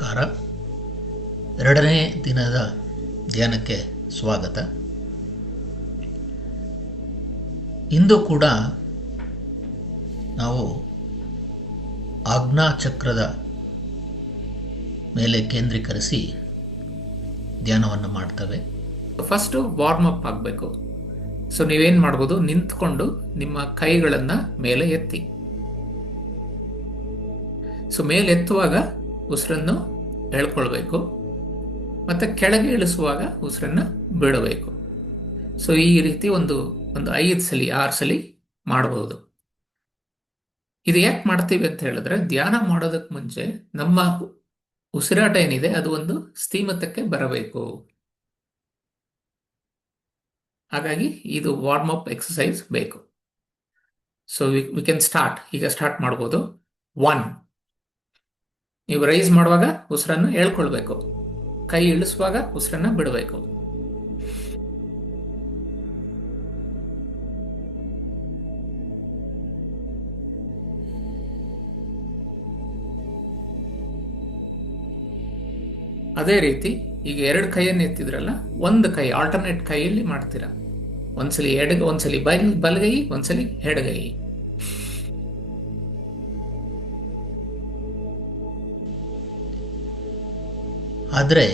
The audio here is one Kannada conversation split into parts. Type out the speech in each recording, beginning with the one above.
ನಮಸ್ಕಾರ. ಎರಡನೇ ದಿನದ ಧ್ಯಾನಕ್ಕೆ ಸ್ವಾಗತ. ಇಂದು ಕೂಡ ನಾವು ಆಜ್ಞಾಚಕ್ರದ ಮೇಲೆ ಕೇಂದ್ರೀಕರಿಸಿ ಧ್ಯಾನವನ್ನು ಮಾಡ್ತೇವೆ. ಫಸ್ಟು ವಾರ್ಮ್ ಅಪ್ ಆಗಬೇಕು. ಸೊ ನೀವೇನು ಮಾಡ್ಬೋದು, ನಿಂತ್ಕೊಂಡು ನಿಮ್ಮ ಕೈಗಳನ್ನು ಮೇಲೆ ಎತ್ತಿ. ಸೊ ಮೇಲೆ ಎತ್ತುವಾಗ ಉಸಿರನ್ನು ಎಳ್ಕೊಳ್ಬೇಕು, ಮತ್ತು ಕೆಳಗೆ ಇಳಿಸುವಾಗ ಉಸಿರನ್ನು ಬಿಡಬೇಕು. ಸೊ ಈ ರೀತಿ ಒಂದು 5 ಸಲ 6 ಸಲ ಮಾಡಬಹುದು. ಇದು ಯಾಕೆ ಮಾಡ್ತೀವಿ ಅಂತ ಹೇಳಿದ್ರೆ, ಧ್ಯಾನ ಮಾಡೋದಕ್ಕೆ ಮುಂಚೆ ನಮ್ಮ ಉಸಿರಾಟ ಏನಿದೆ ಅದು ಒಂದು ಸ್ಥಿಮಿತಕ್ಕೆ ಬರಬೇಕು. ಹಾಗಾಗಿ ಇದು ವಾರ್ಮ್ ಅಪ್ ಎಕ್ಸಸೈಸ್ ಬೇಕು. So we can start. ಈಗ ಸ್ಟಾರ್ಟ್ ಮಾಡ್ಬೋದು. 1, ನೀವು ರೈಸ್ ಮಾಡುವಾಗ ಉಸಿರನ್ನು ಹೇಳ್ಕೊಳ್ಬೇಕು, ಕೈ ಇಳಿಸುವಾಗ ಉಸಿರನ್ನ ಬಿಡಬೇಕು. ಅದೇ ರೀತಿ ಈಗ 2 ಕೈಯನ್ನು ಎತ್ತಿದ್ರಲ್ಲ, ಒಂದು ಕೈ ಆಲ್ಟರ್ನೇಟ್ ಕೈಯಲ್ಲಿ ಮಾಡ್ತೀರಾ. ಒಂದ್ಸಲಿ ಒಂದ್ಸಲಿ ಬಲಗೈ, ಒಂದ್ಸಲಿ ಎಡಗೈ. ಆದರೆ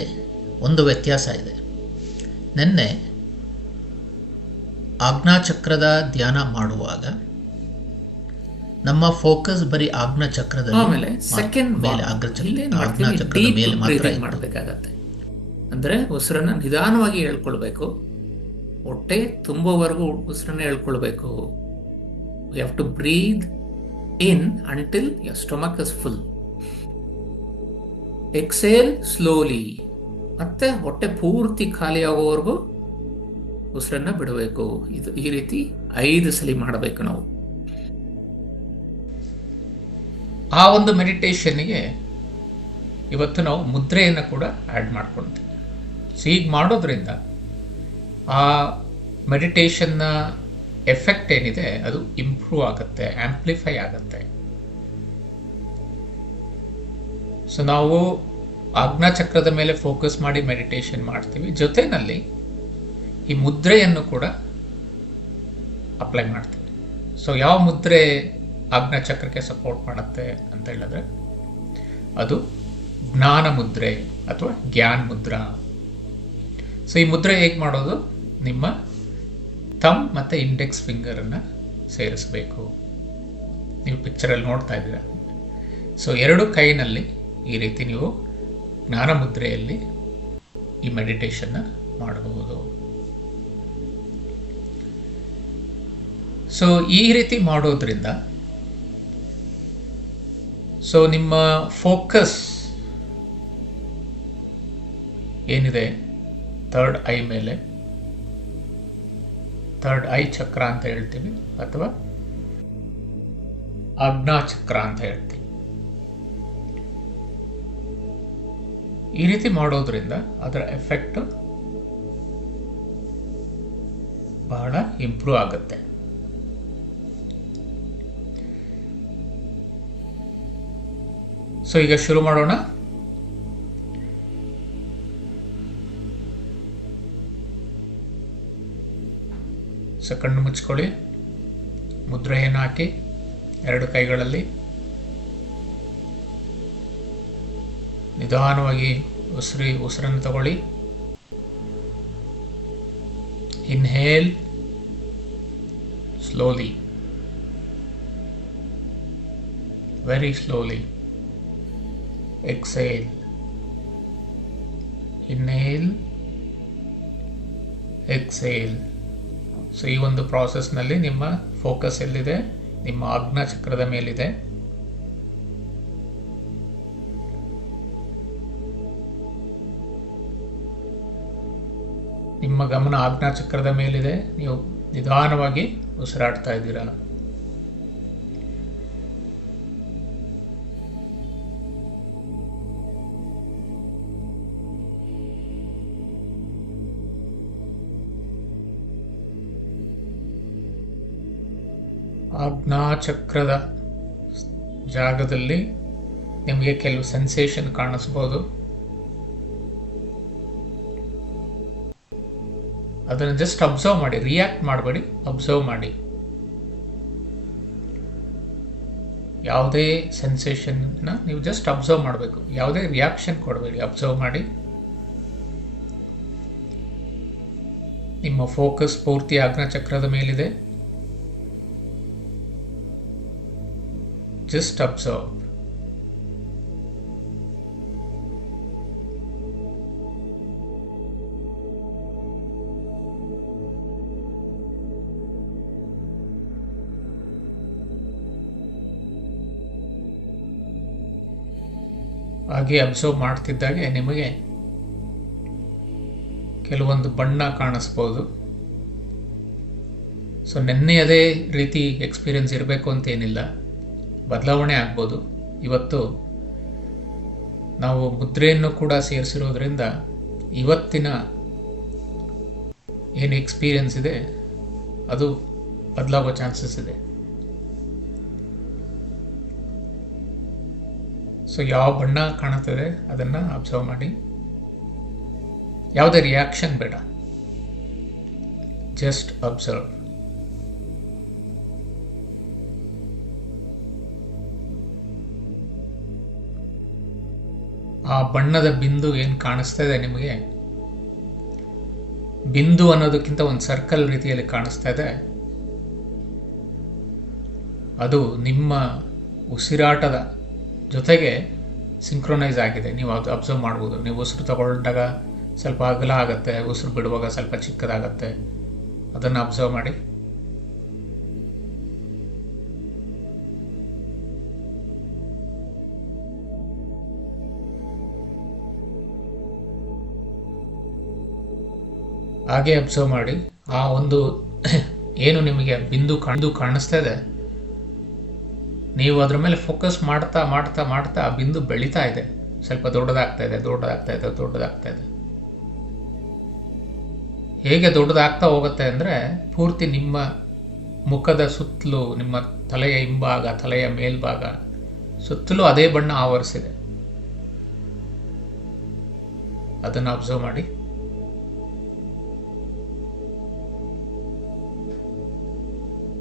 ಒಂದು ವ್ಯತ್ಯಾಸ ಇದೆ. ನಿನ್ನೆ ಆಜ್ಞಾಚಕ್ರದ ಧ್ಯಾನ ಮಾಡುವಾಗ ನಮ್ಮ ಫೋಕಸ್ ಬರೀ ಆಜ್ಞಾಚಕ್ರದ ಮೇಲೆ ಮಾತ್ರ ಮಾಡಬೇಕಾಗತ್ತೆ. ಅಂದ್ರೆ ಉಸಿರನ್ನ ನಿಧಾನವಾಗಿ ಹೇಳ್ಕೊಳ್ಬೇಕು, ಹೊಟ್ಟೆ ತುಂಬುವವರೆಗೂ ಉಸಿರನ್ನ ಹೇಳ್ಕೊಳ್ಬೇಕು. You have to breathe in until your stomach is full. Exhale slowly, ಮತ್ತೆ ಹೊಟ್ಟೆ ಪೂರ್ತಿ ಖಾಲಿ ಆಗೋವರೆಗೂ ಉಸಿರನ್ನ ಬಿಡಬೇಕು. ಈ ರೀತಿ 5 ಸಲ ಮಾಡಬೇಕು ನಾವು. ಆ ಒಂದು ಮೆಡಿಟೇಷನ್ಗೆ ಇವತ್ತು ನಾವು ಮುದ್ರೆಯನ್ನು ಕೂಡ ಆ್ಯಡ್ ಮಾಡ್ಕೊಳ್ತೀವಿ. ಹೀಗೆ ಮಾಡೋದ್ರಿಂದ ಆ ಮೆಡಿಟೇಷನ್ನ ಎಫೆಕ್ಟ್ ಏನಿದೆ ಅದು ಇಂಪ್ರೂವ್ ಆಗುತ್ತೆ, ಆಂಪ್ಲಿಫೈ ಆಗುತ್ತೆ. ಸೊ ನಾವು ಆಜ್ಞಾಚಕ್ರದ ಮೇಲೆ ಫೋಕಸ್ ಮಾಡಿ ಮೆಡಿಟೇಷನ್ ಮಾಡ್ತೀವಿ, ಜೊತೆಯಲ್ಲಿ ಈ ಮುದ್ರೆಯನ್ನು ಕೂಡ ಅಪ್ಲೈ ಮಾಡ್ತೀವಿ. ಸೊ ಯಾವ ಮುದ್ರೆ ಆಜ್ಞಾಚಕ್ರಕ್ಕೆ ಸಪೋರ್ಟ್ ಮಾಡುತ್ತೆ ಅಂತ ಹೇಳಿದ್ರೆ, ಅದು ಜ್ಞಾನ ಮುದ್ರೆ ಅಥವಾ ಜ್ಞಾನ ಮುದ್ರಾ. ಸೊ ಈ ಮುದ್ರೆ ಹೇಗೆ ಮಾಡೋದು, ನಿಮ್ಮ ಥಂಬ್ ಮತ್ತು ಇಂಡೆಕ್ಸ್ ಫಿಂಗರನ್ನು ಸೇರಿಸಬೇಕು. ನೀವು ಪಿಕ್ಚರಲ್ಲಿ ನೋಡ್ತಾ ಇದ್ದೀರಾ. ಸೊ 2 ಕೈನಲ್ಲಿ ಈ ರೀತಿ ನೀವು ಜ್ಞಾನ ಮುದ್ರೆಯಲ್ಲಿ ಈ ಮೆಡಿಟೇಷನ್ನ ಮಾಡಬಹುದು. ಸೊ ಈ ರೀತಿ ಮಾಡೋದ್ರಿಂದ ಸೊ ನಿಮ್ಮ ಫೋಕಸ್ ಏನಿದೆ ಥರ್ಡ್ ಐ ಮೇಲೆ, ಥರ್ಡ್ ಐ ಚಕ್ರ ಅಂತ ಹೇಳ್ತೀವಿ, ಅಥವಾ ಆಜ್ಞಾಚಕ್ರ ಅಂತ ಹೇಳ್ತೀವಿ. ಈ ರೀತಿ ಮಾಡೋದ್ರಿಂದ ಅದರ ಎಫೆಕ್ಟ್ ಬಹಳ ಇಂಪ್ರೂವ್ ಆಗುತ್ತೆ. ಸೊ ಈಗ ಶುರು ಮಾಡೋಣ. ಸೊ ಕಣ್ಣು ಮುಚ್ಕೊಳ್ಳಿ, ಮುದ್ರೆಯನ್ನು ಹಾಕಿ 2 ಕೈಗಳಲ್ಲಿ ನಿಧಾನವಾಗಿ ಉಸಿರನ್ನು ತಗೊಳ್ಳಿ. Inhale slowly, very slowly. Exhale, inhale, exhale. So ಈ ಒಂದು ಪ್ರಾಸೆಸ್ನಲ್ಲಿ ನಿಮ್ಮ ಫೋಕಸ್ ಎಲ್ಲಿದೆ, ನಿಮ್ಮ ಆಜ್ಞಾಚಕ್ರದ ಮೇಲಿದೆ. ನಿಮ್ಮ ಗಮನ ಆಜ್ಞಾಚಕ್ರದ ಮೇಲಿದೆ. ನೀವು ನಿಧಾನವಾಗಿ ಉಸಿರಾಡ್ತಾ ಇದ್ದೀರಾ. ಆಜ್ಞಾಚಕ್ರದ ಜಾಗದಲ್ಲಿ ನಿಮಗೆ ಕೆಲವು ಸೆನ್ಸೇಷನ್ ಕಾಣಿಸ್ಬೋದು. ಅದನ್ನು ಜಸ್ಟ್ ಅಬ್ಸರ್ವ್ ಮಾಡಿ, ರಿಯಾಕ್ಟ್ ಮಾಡಬೇಡಿ, ಅಬ್ಸರ್ವ್ ಮಾಡಿ. ಯಾವುದೇ ಸೆನ್ಸೇಷನ್ನ ನೀವು ಜಸ್ಟ್ ಅಬ್ಸರ್ವ್ ಮಾಡಬೇಕು, ಯಾವುದೇ ರಿಯಾಕ್ಷನ್ ಕೊಡಬೇಡಿ, ಅಬ್ಸರ್ವ್ ಮಾಡಿ. ನಿಮ್ಮ ಫೋಕಸ್ ಪೂರ್ತಿ ಆಜ್ಞಾಚಕ್ರದ ಮೇಲಿದೆ. Just observe. ಹಾಗೆ ಅಬ್ಸರ್ವ್ ಮಾಡ್ತಿದ್ದಾಗೆ ನಿಮಗೆ ಕೆಲವೊಂದು ಬಣ್ಣ ಕಾಣಿಸ್ಬೋದು. ಸೊ ನೆನ್ನೆ ಅದೇ ರೀತಿ ಎಕ್ಸ್ಪೀರಿಯನ್ಸ್ ಇರಬೇಕು ಅಂತೇನಿಲ್ಲ, ಬದಲಾವಣೆ ಆಗ್ಬೋದು. ಇವತ್ತು ನಾವು ಮುದ್ರೆಯನ್ನು ಕೂಡ ಸೇರಿಸಿರೋದ್ರಿಂದ ಇವತ್ತಿನ ಏನು ಎಕ್ಸ್ಪೀರಿಯನ್ಸ್ ಇದೆ ಅದು ಬದಲಾಗೋ ಚಾನ್ಸಸ್ ಇದೆ. ಸೊ ಯಾವ ಬಣ್ಣ ಕಾಣುತ್ತದೆ ಅದನ್ನು ಅಬ್ಸರ್ವ್ ಮಾಡಿ. ಯಾವುದೇ ರಿಯಾಕ್ಷನ್ ಬೇಡ, ಜಸ್ಟ್ ಅಬ್ಸರ್ವ್. ಆ ಬಣ್ಣದ ಬಿಂದು ಏನು ಕಾಣಿಸ್ತಾ ಇದೆ ನಿಮಗೆ, ಬಿಂದು ಅನ್ನೋದಕ್ಕಿಂತ ಒಂದು ಸರ್ಕಲ್ ರೀತಿಯಲ್ಲಿ ಕಾಣಿಸ್ತಾ ಇದೆ. ಅದು ನಿಮ್ಮ ಉಸಿರಾಟದ ಜೊತೆಗೆ ಸಿಂಕ್ರೊನೈಸ್ ಆಗಿದೆ. ನೀವು ಅದು ಅಬ್ಸರ್ವ್ ಮಾಡ್ಬೋದು. ನೀವು ಉಸಿರು ತಗೊಂಡಾಗ ಸ್ವಲ್ಪ ಅಗಲ ಆಗುತ್ತೆ, ಉಸಿರು ಬಿಡುವಾಗ ಸ್ವಲ್ಪ ಚಿಕ್ಕದಾಗತ್ತೆ. ಅದನ್ನು ಅಬ್ಸರ್ವ್ ಮಾಡಿ. ಹಾಗೆ ಅಬ್ಸರ್ವ್ ಮಾಡಿ. ಆ ಒಂದು ಏನು ನಿಮಗೆ ಬಿಂದು ಕಾಣಿಸ್ತಾ ಇದೆ, ನೀವು ಅದ್ರ ಮೇಲೆ ಫೋಕಸ್ ಮಾಡ್ತಾ ಮಾಡ್ತಾ ಮಾಡ್ತಾ ಆ ಬಿಂದು ಬೆಳೀತಾ ಇದೆ. ಸ್ವಲ್ಪ ದೊಡ್ಡದಾಗ್ತಾ ಇದೆ, ದೊಡ್ಡದಾಗ್ತಾ ಇದೆ, ದೊಡ್ಡದಾಗ್ತಾ ಇದೆ. ಹೇಗೆ ದೊಡ್ಡದಾಗ್ತಾ ಹೋಗುತ್ತೆ ಅಂದರೆ ಪೂರ್ತಿ ನಿಮ್ಮ ಮುಖದ ಸುತ್ತಲೂ, ನಿಮ್ಮ ತಲೆಯ ಹಿಂಭಾಗ, ತಲೆಯ ಮೇಲ್ಭಾಗ ಸುತ್ತಲೂ ಅದೇ ಬಣ್ಣ ಆವರಿಸಿದೆ. ಅದನ್ನು ಅಬ್ಸರ್ವ್ ಮಾಡಿ.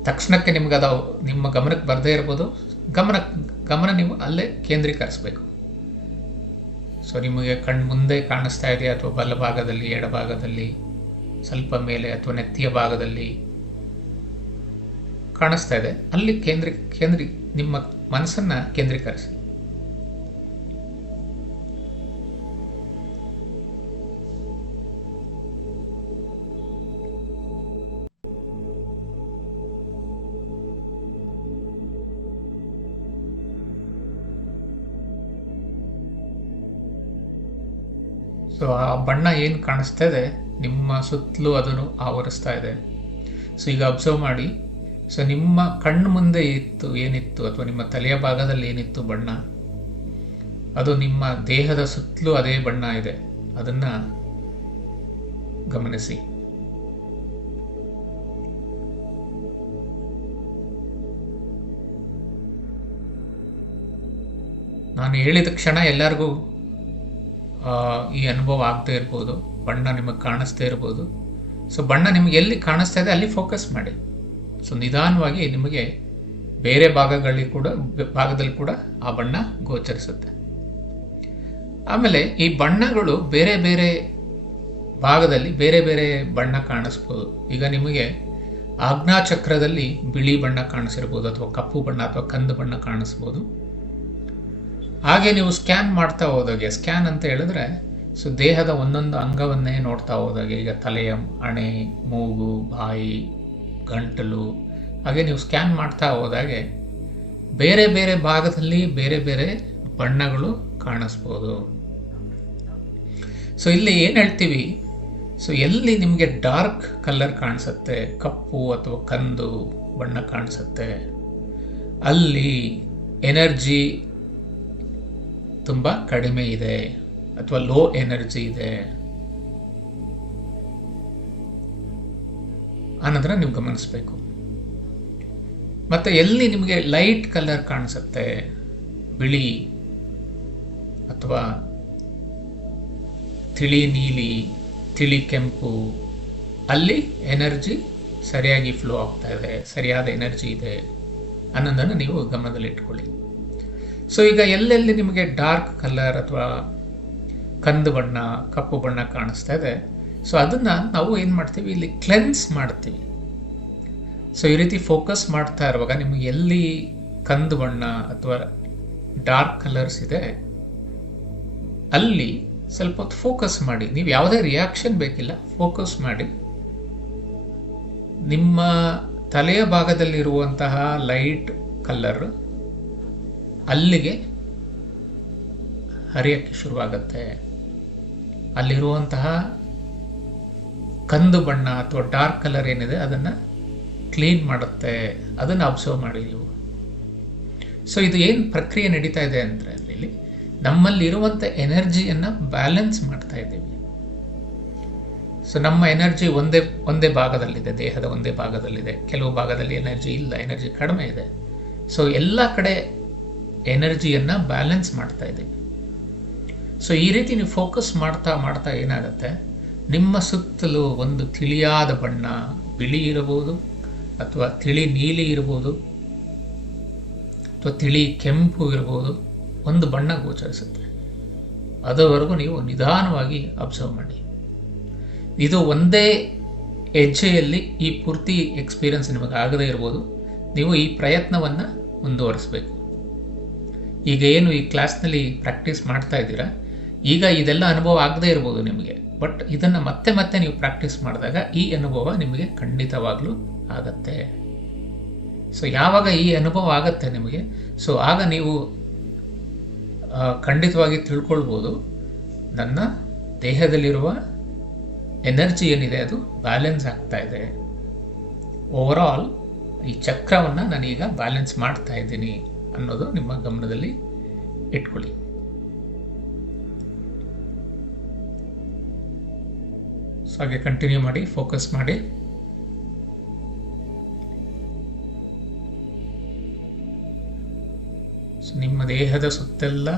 ತಕ್ಷಣಕ್ಕೆ ನಿಮ್ಗೆ ಅದು ನಿಮ್ಮ ಗಮನಕ್ಕೆ ಬರದೇ ಇರ್ಬೋದು. ಗಮನ ನೀವು ಅಲ್ಲೇ ಕೇಂದ್ರೀಕರಿಸಬೇಕು. ಸೊ ನಿಮಗೆ ಕಣ್ಣು ಮುಂದೆ ಕಾಣಿಸ್ತಾ ಇದೆಯಾ, ಅಥವಾ ಬಲಭಾಗದಲ್ಲಿ, ಎಡಭಾಗದಲ್ಲಿ, ಸ್ವಲ್ಪ ಮೇಲೆ, ಅಥವಾ ನೆತ್ತಿಯ ಭಾಗದಲ್ಲಿ ಕಾಣಿಸ್ತಾ ಇದೆ, ಅಲ್ಲಿ ನಿಮ್ಮ ಮನಸ್ಸನ್ನು ಕೇಂದ್ರೀಕರಿಸಿ. ಸೊ ಆ ಬಣ್ಣ ಏನು ಕಾಣಿಸ್ತಾ ಇದೆ ನಿಮ್ಮ ಸುತ್ತಲೂ ಅದನ್ನು ಆವರಿಸ್ತಾ ಇದೆ. ಸೊ ಈಗ ಅಬ್ಸರ್ವ್ ಮಾಡಿ. ಸೊ ನಿಮ್ಮ ಕಣ್ಣು ಮುಂದೆ ಏನಿತ್ತು ಅಥವಾ ನಿಮ್ಮ ತಲೆಯ ಭಾಗದಲ್ಲಿ ಏನಿತ್ತು ಬಣ್ಣ, ಅದು ನಿಮ್ಮ ದೇಹದ ಸುತ್ತಲೂ ಅದೇ ಬಣ್ಣ ಇದೆ. ಅದನ್ನು ಗಮನಿಸಿ. ನಾನು ಹೇಳಿದ ಕ್ಷಣ ಎಲ್ಲರಿಗೂ ಈ ಅನುಭವ ಆಗ್ತಾ ಇರ್ಬೋದು. ಬಣ್ಣ ನಿಮಗೆ ಕಾಣಿಸ್ತಾ ಇರ್ಬೋದು. ಸೊ ಬಣ್ಣ ನಿಮಗೆ ಎಲ್ಲಿ ಕಾಣಿಸ್ತಾ ಇದೆ ಅಲ್ಲಿ ಫೋಕಸ್ ಮಾಡಿ. ಸೊ ನಿಧಾನವಾಗಿ ನಿಮಗೆ ಬೇರೆ ಭಾಗದಲ್ಲಿ ಕೂಡ ಆ ಬಣ್ಣ ಗೋಚರಿಸುತ್ತೆ. ಆಮೇಲೆ ಈ ಬಣ್ಣಗಳು ಬೇರೆ ಬೇರೆ ಭಾಗದಲ್ಲಿ ಬೇರೆ ಬೇರೆ ಬಣ್ಣ ಕಾಣಿಸ್ಬೋದು. ಈಗ ನಿಮಗೆ ಆಜ್ಞಾಚಕ್ರದಲ್ಲಿ ಬಿಳಿ ಬಣ್ಣ ಕಾಣಿಸಿರ್ಬೋದು, ಅಥವಾ ಕಪ್ಪು ಬಣ್ಣ ಅಥವಾ ಕಂದು ಬಣ್ಣ ಕಾಣಿಸ್ಬೋದು. ಹಾಗೆ ನೀವು ಸ್ಕ್ಯಾನ್ ಮಾಡ್ತಾ ಹೋದಾಗೆ, ಸ್ಕ್ಯಾನ್ ಅಂತ ಹೇಳಿದ್ರೆ ಸೊ ದೇಹದ ಒಂದೊಂದು ಅಂಗವನ್ನೇ ನೋಡ್ತಾ ಹೋದಾಗೆ, ಈಗ ತಲೆಯ ಹಣೆ, ಮೂಗು, ಬಾಯಿ, ಗಂಟಲು, ಹಾಗೆ ನೀವು ಸ್ಕ್ಯಾನ್ ಮಾಡ್ತಾ ಹೋದಾಗೆ ಬೇರೆ ಬೇರೆ ಭಾಗದಲ್ಲಿ ಬೇರೆ ಬೇರೆ ಬಣ್ಣಗಳು ಕಾಣಿಸ್ಬೋದು. ಸೊ ಇಲ್ಲಿ ಏನು ಹೇಳ್ತೀವಿ, ಸೊ ಎಲ್ಲಿ ನಿಮಗೆ ಡಾರ್ಕ್ ಕಲರ್ ಕಾಣಿಸುತ್ತೆ, ಕಪ್ಪು ಅಥವಾ ಕಂದು ಬಣ್ಣ ಕಾಣಿಸುತ್ತೆ, ಅಲ್ಲಿ ಎನರ್ಜಿ ತುಂಬ ಕಡಿಮೆ ಇದೆ ಅಥವಾ ಲೋ ಎನರ್ಜಿ ಇದೆ ಅನ್ನೋದನ್ನ ನೀವು ಗಮನಿಸಬೇಕು. ಮತ್ತು ಎಲ್ಲಿ ನಿಮಗೆ ಲೈಟ್ ಕಲರ್ ಕಾಣಿಸುತ್ತೆ, ಬಿಳಿ ಅಥವಾ ತಿಳಿ ನೀಲಿ, ತಿಳಿ ಕೆಂಪು, ಅಲ್ಲಿ ಎನರ್ಜಿ ಸರಿಯಾಗಿ ಫ್ಲೋ ಆಗ್ತಾ ಇದೆ, ಸರಿಯಾದ ಎನರ್ಜಿ ಇದೆ ಅನ್ನೋದನ್ನು ನೀವು ಗಮನದಲ್ಲಿ ಇಟ್ಕೊಳ್ಳಿ. ಸೊ ಈಗ ಎಲ್ಲೆಲ್ಲಿ ನಿಮಗೆ ಡಾರ್ಕ್ ಕಲರ್ ಅಥವಾ ಕಂದು ಬಣ್ಣ, ಕಪ್ಪು ಬಣ್ಣ ಕಾಣಿಸ್ತಾ ಇದೆ, ಸೊ ಅದನ್ನು ನಾವು ಏನು ಮಾಡ್ತೀವಿ, ಇಲ್ಲಿ ಕ್ಲೆನ್ಸ್ ಮಾಡ್ತೀವಿ. ಸೊ ಈ ರೀತಿ ಫೋಕಸ್ ಮಾಡ್ತಾ ಇರುವಾಗ ನಿಮಗೆ ಎಲ್ಲಿ ಕಂದು ಬಣ್ಣ ಅಥವಾ ಡಾರ್ಕ್ ಕಲರ್ಸ್ ಇದೆ ಅಲ್ಲಿ ಸ್ವಲ್ಪ ಹೊತ್ತು ಫೋಕಸ್ ಮಾಡಿ. ನೀವು ಯಾವುದೇ ರಿಯಾಕ್ಷನ್ ಬೇಕಿಲ್ಲ, ಫೋಕಸ್ ಮಾಡಿ. ನಿಮ್ಮ ತಲೆಯ ಭಾಗದಲ್ಲಿರುವಂತಹ ಲೈಟ್ ಕಲರ್ ಅಲ್ಲಿಗೆ ಹರಿಯಕ್ಕೆ ಶುರುವಾಗುತ್ತೆ. ಅಲ್ಲಿರುವಂತಹ ಕಂದು ಬಣ್ಣ ಅಥವಾ ಡಾರ್ಕ್ ಕಲರ್ ಏನಿದೆ ಅದನ್ನು ಕ್ಲೀನ್ ಮಾಡುತ್ತೆ. ಅದನ್ನು ಅಬ್ಸರ್ವ್ ಮಾಡಿ ನೀವು. ಸೊ ಇದು ಏನು ಪ್ರಕ್ರಿಯೆ ನಡೀತಾ ಇದೆ ಅಂದರೆ ಅಲ್ಲಿ ನಮ್ಮಲ್ಲಿರುವಂಥ ಎನರ್ಜಿಯನ್ನು ಬ್ಯಾಲೆನ್ಸ್ ಮಾಡ್ತಾ ಇದ್ದೀವಿ. ಸೊ ನಮ್ಮ ಎನರ್ಜಿ ಒಂದೇ ಭಾಗದಲ್ಲಿದೆ, ದೇಹದ ಒಂದೇ ಭಾಗದಲ್ಲಿದೆ. ಕೆಲವು ಭಾಗದಲ್ಲಿ ಎನರ್ಜಿ ಇಲ್ಲ, ಎನರ್ಜಿ ಕಡಿಮೆ ಇದೆ. ಸೊ ಎಲ್ಲ ಕಡೆ ಎನರ್ಜಿಯನ್ನು ಬ್ಯಾಲೆನ್ಸ್ ಮಾಡ್ತಾ ಇದ್ದೀವಿ. ಸೊ ಈ ರೀತಿ ನೀವು ಫೋಕಸ್ ಮಾಡ್ತಾ ಮಾಡ್ತಾ ಏನಾಗುತ್ತೆ, ನಿಮ್ಮ ಸುತ್ತಲೂ ಒಂದು ತಿಳಿಯಾದ ಬಣ್ಣ, ಬಿಳಿ ಇರಬಹುದು ಅಥವಾ ತಿಳಿ ನೀಲಿ ಇರಬಹುದು ಅಥವಾ ತಿಳಿ ಕೆಂಪು ಇರಬಹುದು, ಒಂದು ಬಣ್ಣ ಗೋಚರಿಸುತ್ತೆ. ಅದರವರೆಗೂ ನೀವು ನಿಧಾನವಾಗಿ ಅಬ್ಸರ್ವ್ ಮಾಡಿ. ಇದು ಒಂದೇ ಹೆಜ್ಜೆಯಲ್ಲಿ ಈ ಪೂರ್ತಿ ಎಕ್ಸ್ಪೀರಿಯನ್ಸ್ ನಿಮಗೆ ಆಗದೇ ಇರ್ಬೋದು. ನೀವು ಈ ಪ್ರಯತ್ನವನ್ನು ಮುಂದುವರಿಸಬೇಕು. ಈಗ ಏನು ಈ ಕ್ಲಾಸ್ನಲ್ಲಿ ಪ್ರಾಕ್ಟೀಸ್ ಮಾಡ್ತಾ ಇದ್ದೀರಾ, ಈಗ ಇದೆಲ್ಲ ಅನುಭವ ಆಗದೇ ಇರ್ಬೋದು ನಿಮಗೆ. ಬಟ್ ಇದನ್ನು ಮತ್ತೆ ಮತ್ತೆ ನೀವು ಪ್ರಾಕ್ಟೀಸ್ ಮಾಡಿದಾಗ ಈ ಅನುಭವ ನಿಮಗೆ ಖಂಡಿತವಾಗ್ಲೂ ಆಗತ್ತೆ. ಸೊ ಯಾವಾಗ ಈ ಅನುಭವ ಆಗತ್ತೆ ನಿಮಗೆ, ಸೊ ಆಗ ನೀವು ಖಂಡಿತವಾಗಿ ತಿಳ್ಕೊಳ್ಬೋದು, ನನ್ನ ದೇಹದಲ್ಲಿರುವ ಎನರ್ಜಿ ಏನಿದೆ ಅದು ಬ್ಯಾಲೆನ್ಸ್ ಆಗ್ತಾ ಇದೆ. ಓವರಾಲ್ ಈ ಚಕ್ರವನ್ನು ನಾನೀಗ ಬ್ಯಾಲೆನ್ಸ್ ಮಾಡ್ತಾ ಇದ್ದೀನಿ ಅನ್ನೋದು ನಿಮ್ಮ ಗಮನದಲ್ಲಿ ಇಟ್ಕೊಳ್ಳಿ. ಸೊ ಹಾಗೆ ಕಂಟಿನ್ಯೂ ಮಾಡಿ, ಫೋಕಸ್ ಮಾಡಿ. ಸೊ ನಿಮ್ಮ ದೇಹದ ಸುತ್ತೆಲ್ಲ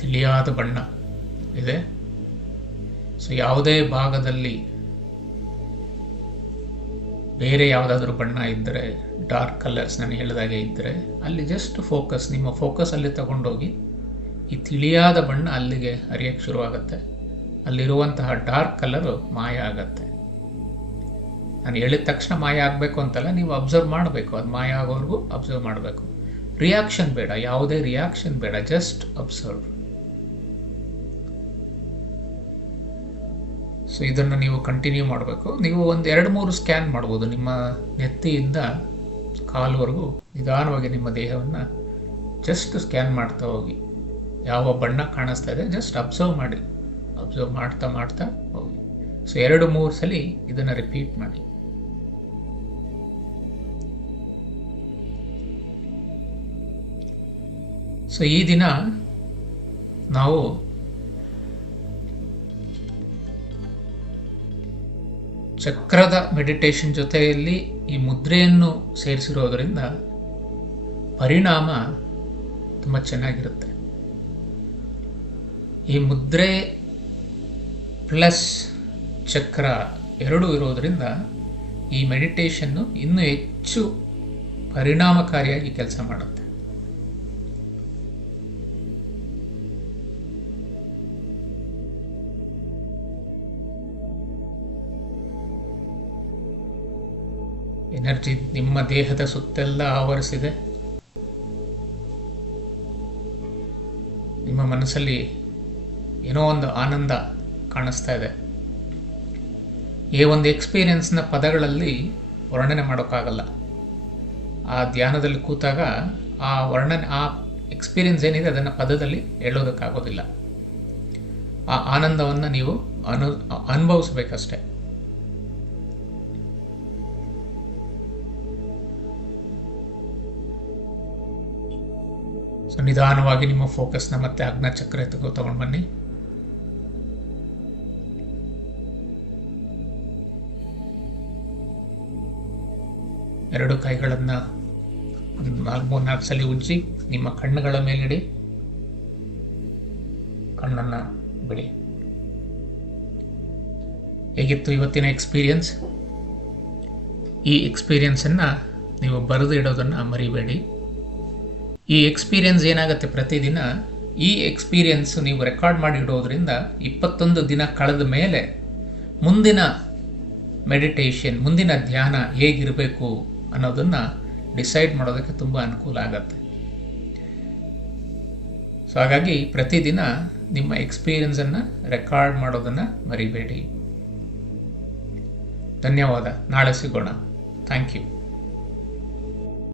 ತಿಳಿಯಾದ ಬಣ್ಣ ಇದೆ. ಸೊ ಯಾವುದೇ ಭಾಗದಲ್ಲಿ ಬೇರೆ ಯಾವುದಾದ್ರೂ ಬಣ್ಣ ಇದ್ದರೆ, ಡಾರ್ಕ್ ಕಲರ್ಸ್ ನಾನು ಹೇಳಿದಾಗೆ ಇದ್ದರೆ, ಅಲ್ಲಿ ಜಸ್ಟ್ ಫೋಕಸ್, ನಿಮ್ಮ ಫೋಕಸ್ ಅಲ್ಲಿ ತಗೊಂಡೋಗಿ ಈ ತಿಳಿಯಾದ ಬಣ್ಣ ಅಲ್ಲಿಗೆ ಹರಿಯಕ್ಕೆ ಶುರುವಾಗುತ್ತೆ. ಅಲ್ಲಿರುವಂತಹ ಡಾರ್ಕ್ ಕಲರು ಮಾಯ ಆಗತ್ತೆ. ನಾನು ಹೇಳಿದ ತಕ್ಷಣ ಮಾಯ ಆಗಬೇಕು ಅಂತಲ್ಲ, ನೀವು ಅಬ್ಸರ್ವ್ ಮಾಡಬೇಕು. ಅದು ಮಾಯ ಆಗೋವರೆಗೂ ಅಬ್ಸರ್ವ್ ಮಾಡಬೇಕು. ರಿಯಾಕ್ಷನ್ ಬೇಡ, ಯಾವುದೇ ರಿಯಾಕ್ಷನ್ ಬೇಡ, ಜಸ್ಟ್ ಅಬ್ಸರ್ವ್. ಸೊ ಇದನ್ನು ನೀವು ಕಂಟಿನ್ಯೂ ಮಾಡಬೇಕು. ನೀವು ಒಂದು 2-3 ಸ್ಕ್ಯಾನ್ ಮಾಡ್ಬೋದು. ನಿಮ್ಮ ನೆತ್ತಿಯಿಂದ ಕಾಲುವರೆಗೂ ನಿಧಾನವಾಗಿ ನಿಮ್ಮ ದೇಹವನ್ನು ಜಸ್ಟ್ ಸ್ಕ್ಯಾನ್ ಮಾಡ್ತಾ ಹೋಗಿ. ಯಾವ ಬಣ್ಣ ಕಾಣಿಸ್ತಾ ಇದೆ ಜಸ್ಟ್ ಅಬ್ಸರ್ವ್ ಮಾಡಿ. ಅಬ್ಸರ್ವ್ ಮಾಡ್ತಾ ಮಾಡ್ತಾ ಹೋಗಿ. ಸೊ 2-3 ಸಲ ಇದನ್ನು ರಿಪೀಟ್ ಮಾಡಿ. ಸೊ ಈ ದಿನ ನಾವು ಚಕ್ರದ ಮೆಡಿಟೇಷನ್ ಜೊತೆಯಲ್ಲಿ ಈ ಮುದ್ರೆಯನ್ನು ಸೇರಿಸಿರೋದರಿಂದ ಪರಿಣಾಮ ತುಂಬ ಚೆನ್ನಾಗಿರುತ್ತೆ. ಈ ಮುದ್ರೆ ಪ್ಲಸ್ ಚಕ್ರ ಎರಡೂ ಇರೋದರಿಂದ ಈ ಮೆಡಿಟೇಷನ್ನು ಇನ್ನೂ ಹೆಚ್ಚು ಪರಿಣಾಮಕಾರಿಯಾಗಿ ಕೆಲಸ ಮಾಡುತ್ತೆ. ಎನರ್ಜಿ ನಿಮ್ಮ ದೇಹದ ಸುತ್ತೆಲ್ಲ ಆವರಿಸಿದೆ. ನಿಮ್ಮ ಮನಸ್ಸಲ್ಲಿ ಏನೋ ಒಂದು ಆನಂದ ಕಾಣಿಸ್ತಾ ಇದೆ. ಈ ಒಂದು ಎಕ್ಸ್ಪೀರಿಯನ್ಸ್ನ ಪದಗಳಲ್ಲಿ ವರ್ಣನೆ ಮಾಡೋಕ್ಕಾಗಲ್ಲ. ಆ ಧ್ಯಾನದಲ್ಲಿ ಕೂತಾಗ ಆ ಎಕ್ಸ್ಪೀರಿಯನ್ಸ್ ಏನಿದೆ ಅದನ್ನು ಪದದಲ್ಲಿ ಹೇಳೋದಕ್ಕಾಗೋದಿಲ್ಲ. ಆ ಆನಂದವನ್ನು ನೀವು ಅನುಭವಿಸ್ಬೇಕಷ್ಟೆ. ಸೊ ನಿಧಾನವಾಗಿ ನಿಮ್ಮ ಫೋಕಸ್ನ ಮತ್ತೆ ಆಜ್ಞಾಚಕ್ರ ತಗೊಂಡು ಬನ್ನಿ. ಎರಡು ಕೈಗಳನ್ನು 3-4 ಸಲ ಉಜ್ಜಿ ನಿಮ್ಮ ಕಣ್ಣುಗಳ ಮೇಲಿಡಿ. ಕಣ್ಣನ್ನು ಬಿಡಿ. ಹೇಗಿತ್ತು ಇವತ್ತಿನ ಎಕ್ಸ್ಪೀರಿಯನ್ಸ್? ಈ ಎಕ್ಸ್ಪೀರಿಯನ್ಸನ್ನು ನೀವು ಬರೆದು ಇಡೋದನ್ನು ಮರಿಬೇಡಿ. ಈ ಎಕ್ಸ್ಪೀರಿಯನ್ಸ್ ಏನಾಗುತ್ತೆ, ಪ್ರತಿದಿನ ಈ ಎಕ್ಸ್ಪೀರಿಯನ್ಸ್ ನೀವು ರೆಕಾರ್ಡ್ ಮಾಡಿ ಇಡೋದ್ರಿಂದ 21 ದಿನ ಕಳೆದ ಮೇಲೆ ಮುಂದಿನ ಮೆಡಿಟೇಷನ್, ಮುಂದಿನ ಧ್ಯಾನ ಹೇಗಿರಬೇಕು ಅನ್ನೋದನ್ನು ಡಿಸೈಡ್ ಮಾಡೋದಕ್ಕೆ ತುಂಬ ಅನುಕೂಲ ಆಗುತ್ತೆ. ಸೊ ಹಾಗಾಗಿ ಪ್ರತಿದಿನ ನಿಮ್ಮ ಎಕ್ಸ್ಪೀರಿಯನ್ಸನ್ನು ರೆಕಾರ್ಡ್ ಮಾಡೋದನ್ನು ಮರಿಬೇಡಿ. ಧನ್ಯವಾದ. ನಾಳೆ ಸಿಗೋಣ. Thank you.